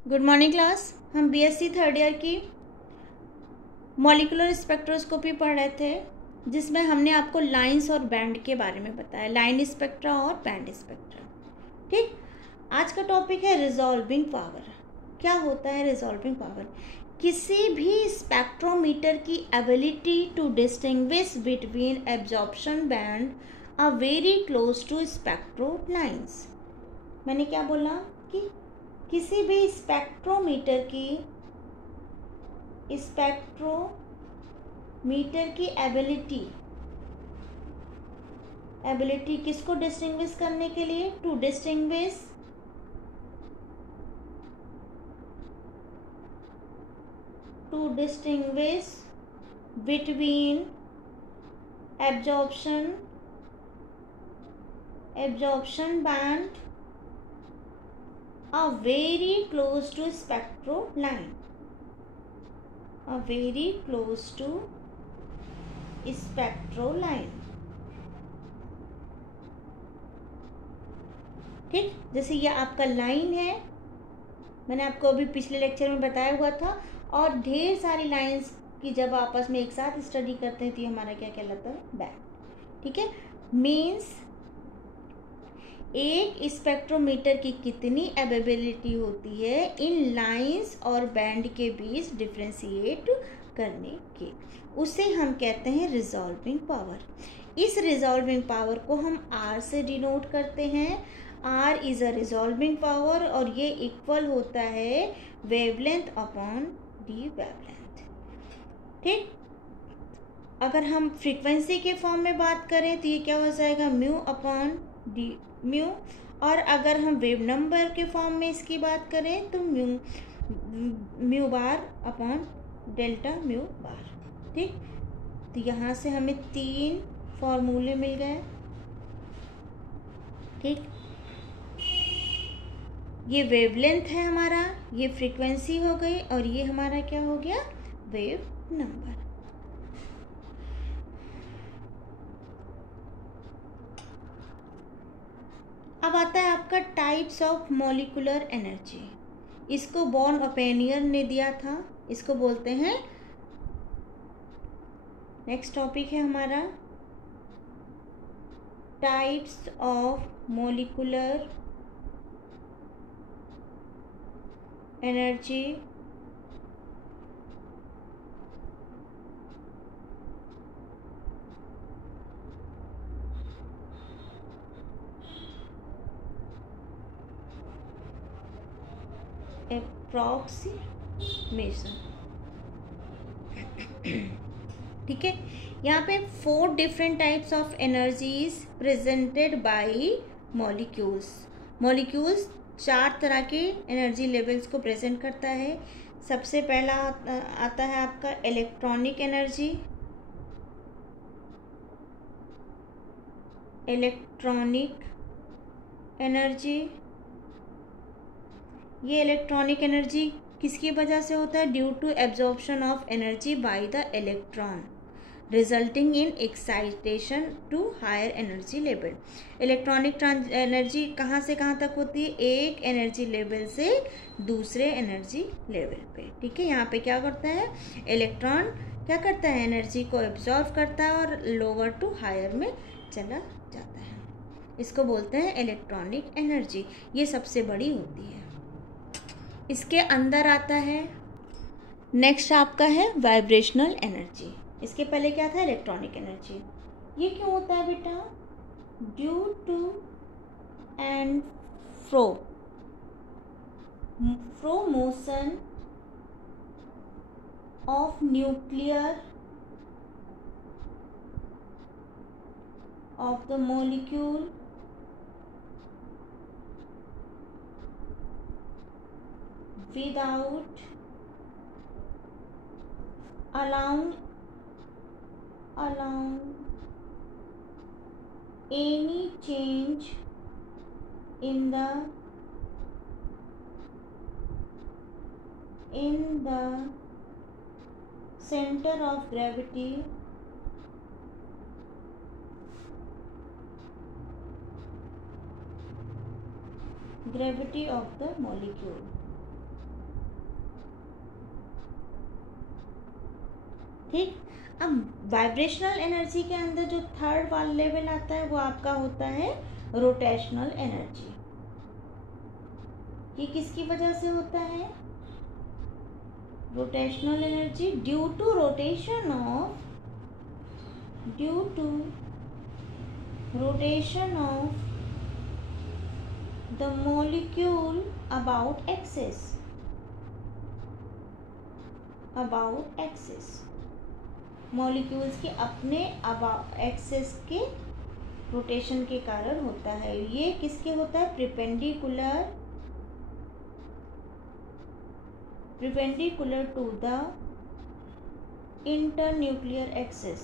Good morning class. हम BSc third year की molecular spectroscopy पढ़ रहे थे, जिसमें हमने आपको लाइंस और बैंड के बारे में बताया, लाइन स्पेक्ट्रा और बैंड स्पेक्ट्रा। ठीक, आज का टॉपिक है रिजॉल्विंग पावर। क्या होता है रिजॉल्विंग पावर? किसी भी स्पेक्ट्रोमीटर की ability to distinguish between absorption band are very close to spectro lines. मैंने क्या बोला कि किसी भी स्पेक्ट्रोमीटर की एबिलिटी किसको डिस्टिंग्विश करने के लिए? To distinguish between absorption band are very close to spectroline, ठीक। जैसे ये आपका लाइन है, मैंने आपको अभी पिछले लेक्चर में बताया हुआ था, और ढेर सारी लाइंस की जब आपस में एक साथ स्टडी करते हैं तो ये हमारा क्या कहलाता है? बैंड। ठीक है, मीन्स एक स्पेक्ट्रोमीटर की कितनी एबिलिटी होती है इन लाइंस और बैंड के बीच डिफ्रेंशिएट करने की, उसे हम कहते हैं रिजॉल्विंग पावर। इस रिजॉल्विंग पावर को हम आर से डिनोट करते हैं। R is a resolving power और ये इक्वल होता है वेवलेंथ अपॉन डी वेवलेंथ। ठीक, अगर हम फ्रीक्वेंसी के फॉर्म में बात करें तो ये क्या हो जाएगा? म्यू अपॉन डी म्यू, और अगर हम वेव नंबर के फॉर्म में इसकी बात करें तो mu bar upon delta mu bar. ठीक, तो यहाँ से हमें 3 फॉर्मूले मिल गए। ठीक, ये वेवलेंथ है हमारा, ये फ्रीक्वेंसी हो गई, और ये हमारा क्या हो गया? Wave number. अब आता है आपका टाइप्स ऑफ मॉलिक्यूलर एनर्जी। इसको बॉर्न ओपेनियर ने दिया था, इसको बोलते हैं, नेक्स्ट टॉपिक है हमारा types of molecular energy approximation. ठीक है, यहाँ पे 4 different types of energies presented by molecules 4 तरह के एनर्जी लेवल्स को प्रेजेंट करता है। सबसे पहला आता है आपका इलेक्ट्रॉनिक एनर्जी। ये इलेक्ट्रॉनिक एनर्जी किसकी वजह से होता है? Due to absorption of energy by the electron resulting in excitation to higher energy level. Electronic energy कहाँ से कहाँ तक होती है? एक एनर्जी लेवल से दूसरे एनर्जी लेवल पे। ठीक है, यहाँ पे क्या करता है? इलेक्ट्रॉन क्या करता है? एनर्जी को एब्जॉर्व करता है और लोअर टू हायर में चला जाता है। इसको बोलते हैं इलेक्ट्रॉनिक एनर्जी। ये सबसे बड़ी होती है। इसके अंदर आता है नेक्स्ट आपका है वाइब्रेशनल एनर्जी। इसके पहले क्या था? Electronic energy. ये क्यों होता है बेटा? Due to and fro motion of nuclear of the molecule without allowing any change in the center of gravity of the molecule। ठीक। अब वाइब्रेशनल एनर्जी के अंदर जो थर्ड वाला लेवल आता है वो आपका होता है रोटेशनल एनर्जी। ये किसकी वजह से होता है? Rotational energy due to rotation of the molecule about axis. Molecules के अपने एक्सिस के रोटेशन के कारण होता है। ये किसके होता है? perpendicular to the internuclear axis।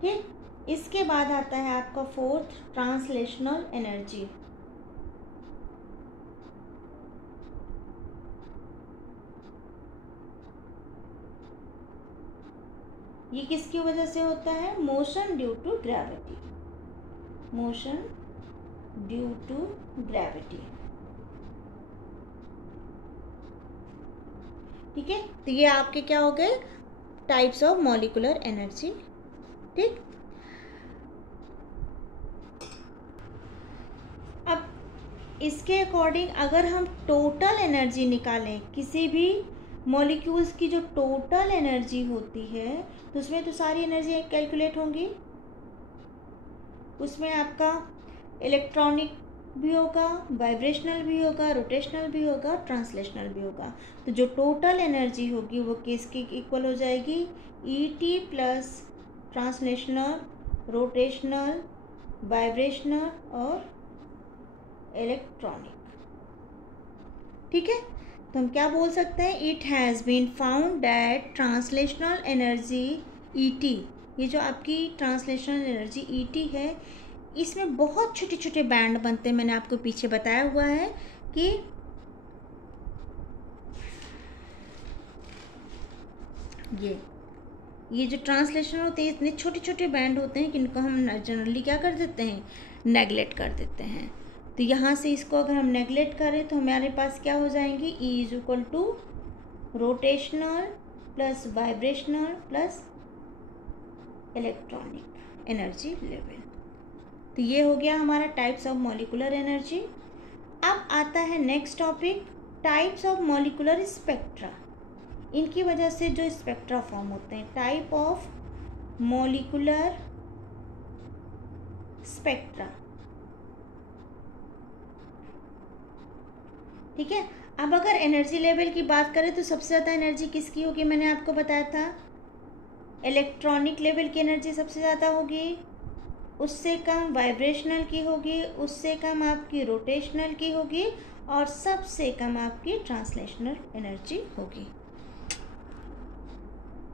ठीक। इसके बाद आता है आपका फोर्थ ट्रांसलेशनल एनर्जी। ये किसकी वजह से होता है? Motion due to gravity. ठीक है, तो ये आपके क्या हो गए? Types of molecular energy. ठीक। अब इसके अकॉर्डिंग अगर हम टोटल एनर्जी निकालें, किसी भी मॉलिक्यूल्स की जो टोटल एनर्जी होती है तो उसमें तो सारी एनर्जी कैलकुलेट होंगी। उसमें आपका इलेक्ट्रॉनिक भी होगा, वाइब्रेशनल भी होगा, रोटेशनल भी होगा, ट्रांसलेशनल भी होगा। तो जो टोटल एनर्जी होगी वो किसकी इक्वल हो जाएगी? ET plus translational, rotational, vibrational और इलेक्ट्रॉनिक। ठीक है, तो हम क्या बोल सकते हैं? It has been found that translational energy ET, ये जो आपकी ट्रांसलेशनल एनर्जी ईटी है, इसमें बहुत छोटे छोटे बैंड बनते हैं। मैंने आपको पीछे बताया हुआ है कि ये जो ट्रांसलेशन होते हैं इतने छोटे छोटे बैंड होते हैं कि इनको हम जनरली क्या कर देते हैं? नेगलेक्ट कर देते हैं। तो यहाँ से इसको अगर हम नेगलेक्ट करें तो हमारे पास क्या हो जाएंगे? E is equal to rotational plus vibrational plus electronic energy level. तो ये हो गया हमारा टाइप्स ऑफ मॉलिक्यूलर एनर्जी। अब आता है next topic, types of molecular spectra. इनकी वजह से जो स्पेक्ट्रा फॉर्म होते हैं, टाइप ऑफ मॉलिक्यूलर स्पेक्ट्रा। ठीक है, अब अगर एनर्जी लेवल की बात करें तो सबसे ज़्यादा एनर्जी किसकी होगी? मैंने आपको बताया था इलेक्ट्रॉनिक लेवल की एनर्जी सबसे ज़्यादा होगी, उससे कम वाइब्रेशनल की होगी, उससे कम आपकी रोटेशनल की होगी और सबसे कम आपकी ट्रांसलेशनल एनर्जी होगी।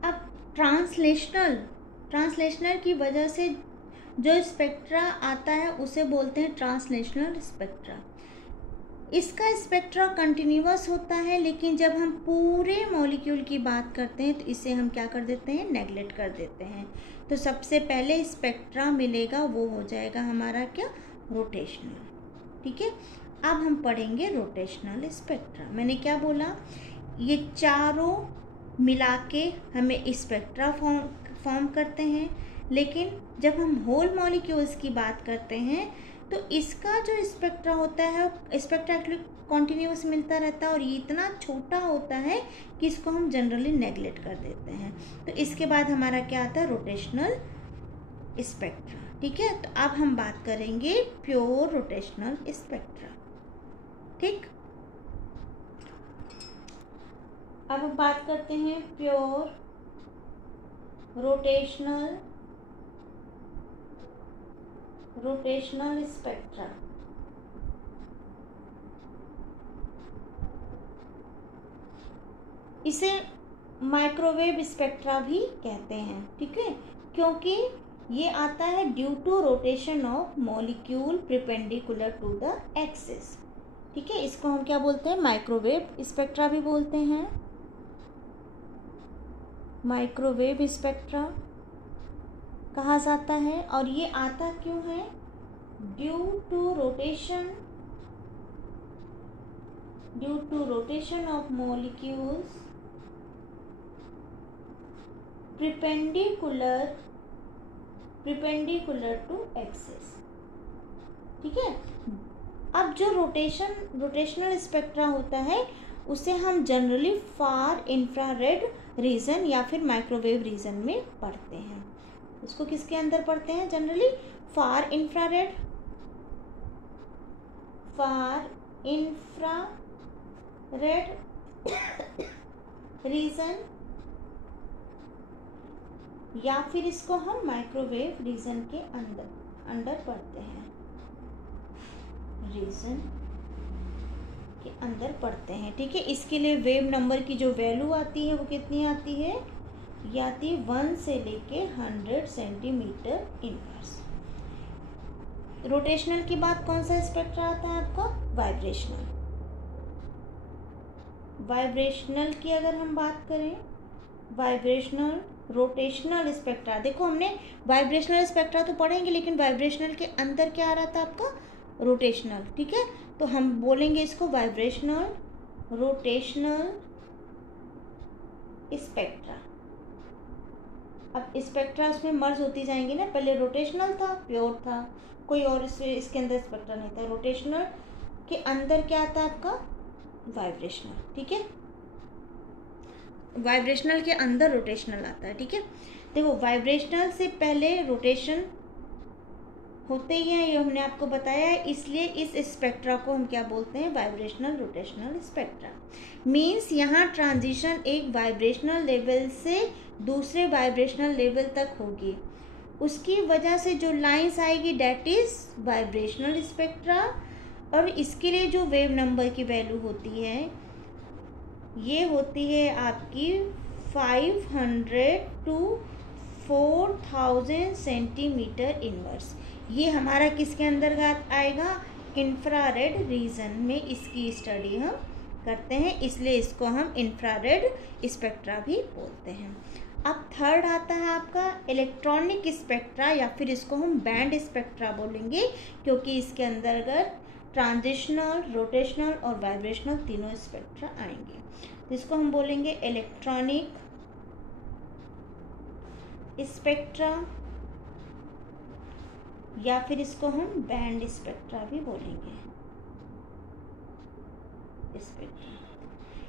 अब ट्रांसलेशनल की वजह से जो स्पेक्ट्रा आता है उसे बोलते हैं ट्रांसलेशनल स्पेक्ट्रा। इसका स्पेक्ट्रा कंटिन्यूअस होता है, लेकिन जब हम पूरे मॉलिक्यूल की बात करते हैं तो इसे हम क्या कर देते हैं? नेगलेक्ट कर देते हैं। तो सबसे पहले स्पेक्ट्रा मिलेगा वो हो जाएगा हमारा क्या? रोटेशनल। ठीक है, अब हम पढ़ेंगे रोटेशनल स्पेक्ट्रा। मैंने क्या बोला? ये चारों मिला के हमें स्पेक्ट्रा फॉर्म करते हैं, लेकिन जब हम होल मॉलिक्यूल्स की बात करते हैं तो इसका जो स्पेक्ट्रा होता है, स्पेक्ट्रा एक्चुअली कॉन्टिन्यूस मिलता रहता है और ये इतना छोटा होता है कि इसको हम जनरली नेगलेक्ट कर देते हैं। तो इसके बाद हमारा क्या आता है? Rotational spectra. ठीक है, तो अब हम बात करेंगे प्योर रोटेशनल स्पेक्ट्रा। ठीक, अब हम बात करते हैं प्योर रोटेशनल स्पेक्ट्रा। इसे माइक्रोवेव स्पेक्ट्रा भी कहते हैं। ठीक है, क्योंकि ये आता है due to rotation of molecule perpendicular to the axis. ठीक है, इसको हम क्या बोलते हैं? माइक्रोवेव स्पेक्ट्रा भी बोलते हैं। माइक्रोवेव स्पेक्ट्रा कहा जाता है और ये आता क्यों है? Due to rotation due to rotation of molecules perpendicular to axis. ठीक है। अब जो रोटेशनल स्पेक्ट्रा होता है उसे हम जनरली फार इंफ्रारेड रीजन या फिर माइक्रोवेव रीजन में पढ़ते हैं। इसको किसके अंदर पढ़ते हैं जनरली? फार इंफ्रारेड रीजन या फिर इसको हम माइक्रोवेव रीजन के अंदर पढ़ते हैं, रीजन के अंदर पढ़ते हैं। ठीक है। इसके लिए वेव नंबर की जो वैल्यू आती है वो कितनी आती है? ये आती है 1 से लेके 100 सेंटीमीटर इनवर्स। रोटेशनल की बात कौन सा स्पेक्ट्रा आता है आपका? वाइब्रेशनल की अगर हम बात करें, रोटेशनल स्पेक्ट्रा, देखो हमने वाइब्रेशनल स्पेक्ट्रा तो पढ़ेंगे लेकिन वाइब्रेशनल के अंदर क्या आ रहा था आपका? रोटेशनल। ठीक है। तो हम बोलेंगे इसको रोटेशनल स्पेक्ट्रा। अब स्पेक्ट्रा उसमें मर्ज होती जाएंगी ना, पहले रोटेशनल था, प्योर था, कोई और इसके अंदर स्पेक्ट्रा नहीं था। रोटेशनल के अंदर क्या आता है आपका? वाइब्रेशनल। ठीक है। वाइब्रेशनल के अंदर रोटेशनल आता है। ठीक है। देखो वाइब्रेशनल से पहले रोटेशन होते ही हैं, ये हमने आपको बताया है, इसलिए इस स्पेक्ट्रा को हम क्या बोलते हैं? Vibrational rotational spectra. मीन्स यहाँ ट्रांजिशन एक वाइब्रेशनल लेवल से दूसरे वाइब्रेशनल लेवल तक होगी, उसकी वजह से जो लाइंस आएगी डेट इज वाइब्रेशनल स्पेक्ट्रा। और इसके लिए जो वेव नंबर की वैल्यू होती है ये होती है आपकी 500 to 4000 सेंटीमीटर इनवर्स। ये हमारा किसके अंतर्गत आएगा? इंफ्रारेड रीजन में इसकी स्टडी हम करते हैं, इसलिए इसको हम इंफ्रारेड स्पेक्ट्रा भी बोलते हैं। अब थर्ड आता है आपका इलेक्ट्रॉनिक स्पेक्ट्रा, या फिर इसको हम बैंड स्पेक्ट्रा बोलेंगे, क्योंकि इसके अंतर्गत ट्रांजिशनल, रोटेशनल और वाइब्रेशनल तीनों स्पेक्ट्रा आएंगे। तो इसको हम बोलेंगे इलेक्ट्रॉनिक स्पेक्ट्रा या फिर इसको हम बैंड स्पेक्ट्रा भी बोलेंगे।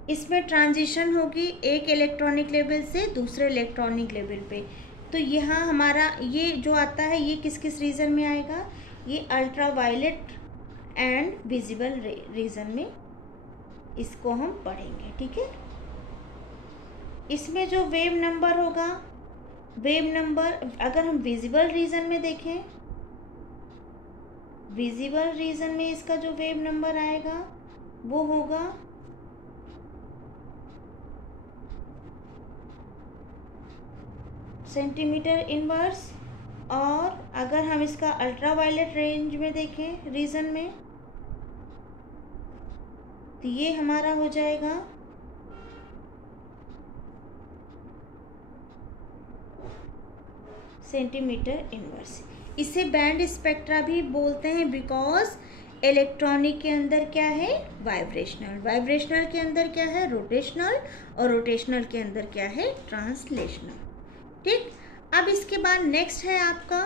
इसमें ट्रांजिशन होगी एक इलेक्ट्रॉनिक लेवल से दूसरे इलेक्ट्रॉनिक लेवल पे। तो यहाँ हमारा ये जो आता है ये किस किस रीजन में आएगा? ये अल्ट्रावायलेट एंड विजिबल रीजन में इसको हम पढ़ेंगे। ठीक है। इसमें जो वेव नंबर होगा, वेव नंबर अगर हम विजिबल रीजन में देखें, विजिबल रीजन में इसका जो वेव नंबर आएगा वो होगा सेंटीमीटर इनवर्स। और अगर हम इसका अल्ट्रावायलेट रेंज में देखें रीजन में, तो ये हमारा हो जाएगा सेंटीमीटर इनवर्स। इसे बैंड स्पेक्ट्रा भी बोलते हैं बिकॉज इलेक्ट्रॉनिक के अंदर क्या है? वाइब्रेशनल, वाइब्रेशनल के अंदर क्या है? रोटेशनल, और रोटेशनल के अंदर क्या है? ट्रांसलेशनल। ठीक। अब इसके बाद नेक्स्ट है आपका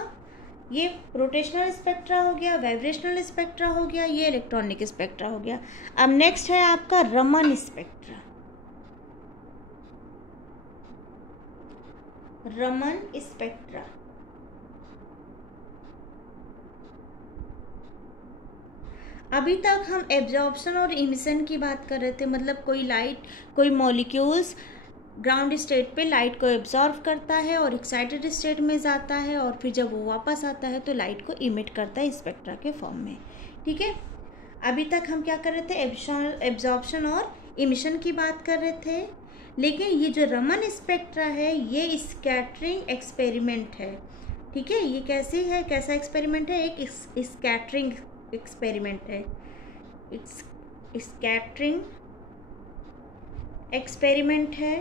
ये रोटेशनल स्पेक्ट्रा हो गया, वाइब्रेशनल स्पेक्ट्रा हो गया, ये इलेक्ट्रॉनिक स्पेक्ट्रा हो गया। अब नेक्स्ट है आपका रमन स्पेक्ट्रा। रमन स्पेक्ट्रा अभी तक हम एब्जॉर्प्शन और इमिशन की बात कर रहे थे, मतलब कोई मॉलिक्यूल्स ग्राउंड स्टेट पे लाइट को एब्जॉर्व करता है और एक्साइटेड स्टेट में जाता है, और फिर जब वो वापस आता है तो लाइट को इमिट करता है स्पेक्ट्रा के फॉर्म में। ठीक है। अभी तक हम क्या कर रहे थे? एब्जॉर्प्शन और इमिशन की बात कर रहे थे। लेकिन ये जो रमन स्पेक्ट्रा है ये स्कैटरिंग एक्सपेरिमेंट है। ठीक है। ये कैसी है, कैसा एक्सपेरिमेंट है? एक स्कैटरिंग एक्सपेरिमेंट है, स्कैटरिंग एक्सपेरिमेंट है,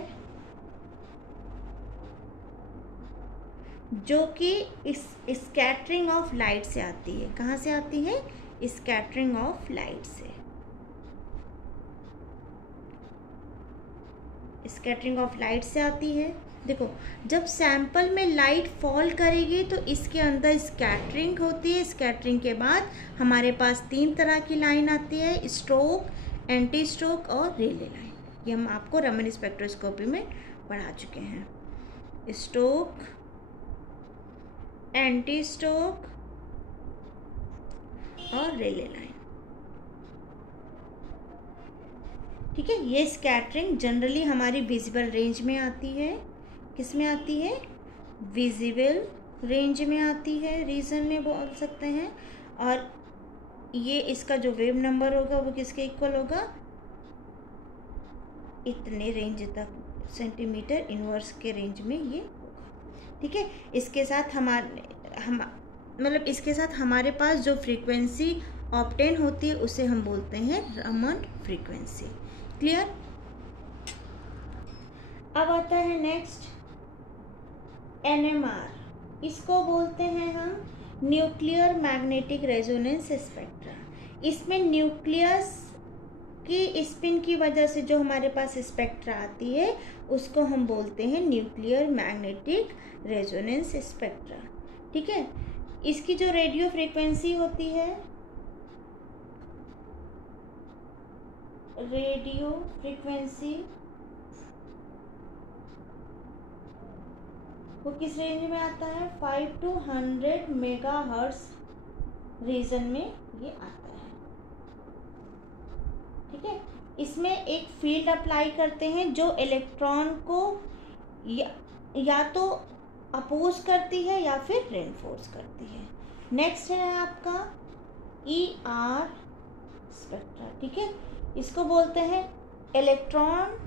जो कि इस स्कैटरिंग ऑफ लाइट से आती है। कहाँ से आती है? स्कैटरिंग ऑफ लाइट से। स्कैटरिंग ऑफ लाइट से आती है। देखो, जब सैंपल में लाइट फॉल करेगी तो इसके अंदर स्कैटरिंग होती है। स्कैटरिंग के बाद हमारे पास 3 तरह की लाइन आती है, स्ट्रोक, एंटी स्ट्रोक और रिले लाइन। ये हम आपको रमन स्पेक्ट्रोस्कोपी में पढ़ा चुके हैं। स्ट्रोक, एंटी स्ट्रोक और रिले लाइन। ठीक है, ये स्कैटरिंग जनरली हमारी विजिबल रेंज में आती है। किस में आती है? विजिबल रेंज में आती है, रीजन में बोल सकते हैं। और ये इसका जो वेव नंबर होगा वो किसके इक्वल होगा? इतने रेंज तक, सेंटीमीटर इनवर्स के रेंज में ये होगा। ठीक है, इसके साथ इसके साथ हमारे पास जो फ्रीक्वेंसी ऑब्टेन होती है उसे हम बोलते हैं रमन फ्रीक्वेंसी। क्लियर? अब आता है नेक्स्ट NMR। इसको बोलते हैं हम न्यूक्लियर मैग्नेटिक रेजोनेंस स्पेक्ट्रा। इसमें न्यूक्लियस की स्पिन की वजह से जो हमारे पास स्पेक्ट्रा आती है उसको हम बोलते हैं न्यूक्लियर मैग्नेटिक रेजोनेंस स्पेक्ट्रा। ठीक है, इसकी जो रेडियो फ्रीक्वेंसी होती है, रेडियो फ्रीक्वेंसी वो किस रेंज में आता है? 5 to 100 मेगाहर्ट्ज रीजन में ये आता है। ठीक है, इसमें एक फील्ड अप्लाई करते हैं जो इलेक्ट्रॉन को या तो अपोज करती है या फिर रेनफोर्स करती है। नेक्स्ट है आपका ER स्पेक्ट्रा। ठीक है, इसको बोलते हैं इलेक्ट्रॉन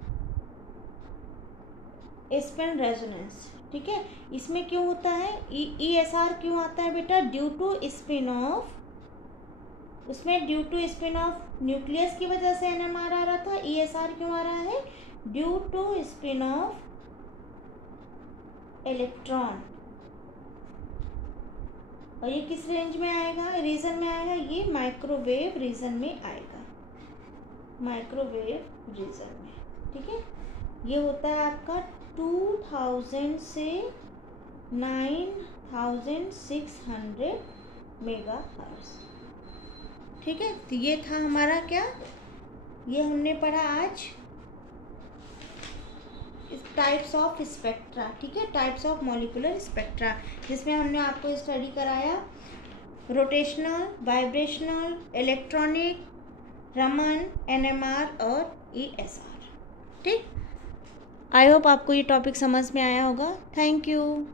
स्पिन रेजोनेंस। ठीक है, इसमें क्यों होता है ESR क्यों आता है बेटा? ड्यू टू स्पिन ऑफ, उसमें due to spin of nucleus की वजह से NMR आ रहा था। ESR क्यों आ रहा है? Due to spin of electron. और ये किस रेंज में आएगा, रीजन में आएगा? ये माइक्रोवेव रीजन में आएगा, माइक्रोवेव रीजन में। ठीक है, ये होता है आपका 2000 से 9600 मेगाहर्ट्ज। ठीक है, तो ये था हमारा क्या, ये हमने पढ़ा आज टाइप्स ऑफ स्पेक्ट्रा। ठीक है, टाइप्स ऑफ मॉलिक्यूलर स्पेक्ट्रा, जिसमें हमने आपको स्टडी कराया rotational, vibrational, electronic, Raman, NMR और ESR। ठीक, आई होप आपको ये टॉपिक समझ में आया होगा। Thank you.